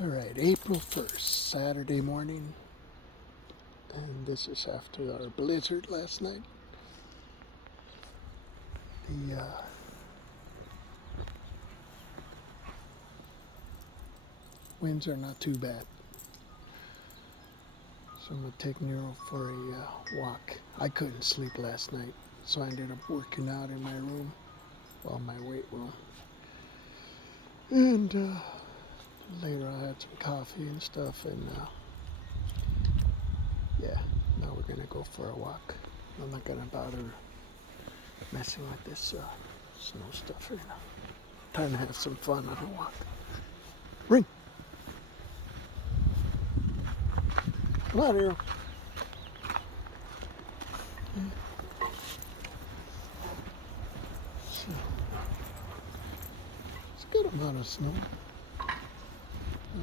All right, April 1st, Saturday morning, and this is after our blizzard last night. The winds are not too bad, so I'm gonna take Nero for a walk. I couldn't sleep last night, so I ended up working out in my room, well, my weight room, and later I had some coffee and stuff, and yeah, now we're gonna go for a walk. I'm not gonna bother messing with this snow stuff right now. Time to have some fun on a walk. Ring! Come on, Nero. So, it's a good amount of snow.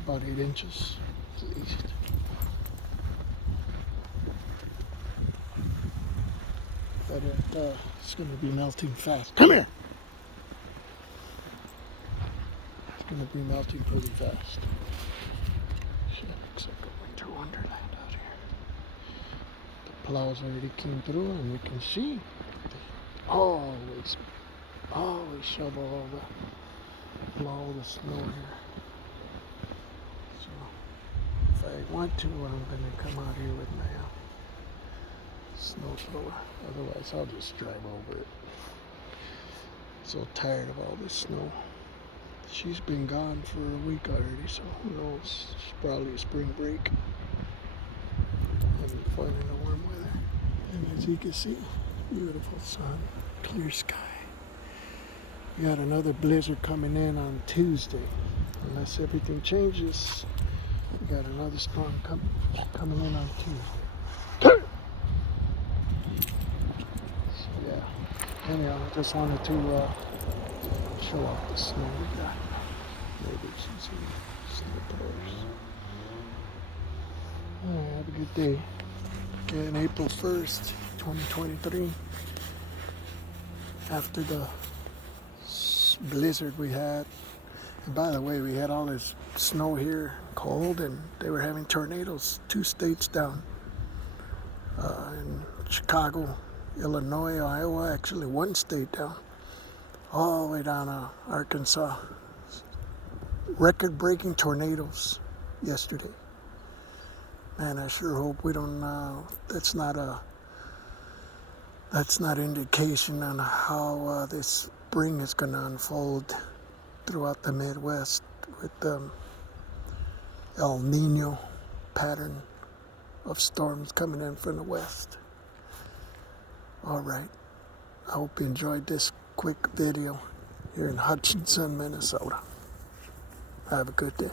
About 8 inches at least. But it's going to be melting fast. Come here! It's going to be melting pretty fast. Shit, looks like a winter wonderland out here. The plows already came through and we can see always shovel all the snow here. So if I want to, I'm going to come out here with my snow thrower. Otherwise, I'll just drive over it. So tired of all this snow. She's been gone for a week already, so who knows? It's probably spring break. Having fun in the warm weather. And as you can see, beautiful sun, clear sky. We got another blizzard coming in on Tuesday. Unless everything changes, we got another storm coming in on Tuesday. So yeah. Anyhow, I just wanted to show off the snow we got. Maybe some snow throwers. Alright, have a good day. Again, April 1st, 2023. After the blizzard we had. And by the way, we had all this snow here, cold, and they were having tornadoes 2 states down. In Chicago, Illinois, Iowa, actually 1 state down. All the way down to Arkansas. Record-breaking tornadoes yesterday. Man, I sure hope we don't. That's not indication on how this spring is going to unfold throughout the Midwest with the El Nino pattern of storms coming in from the west. All right. I hope you enjoyed this quick video here in Hutchinson, Minnesota. Have a good day.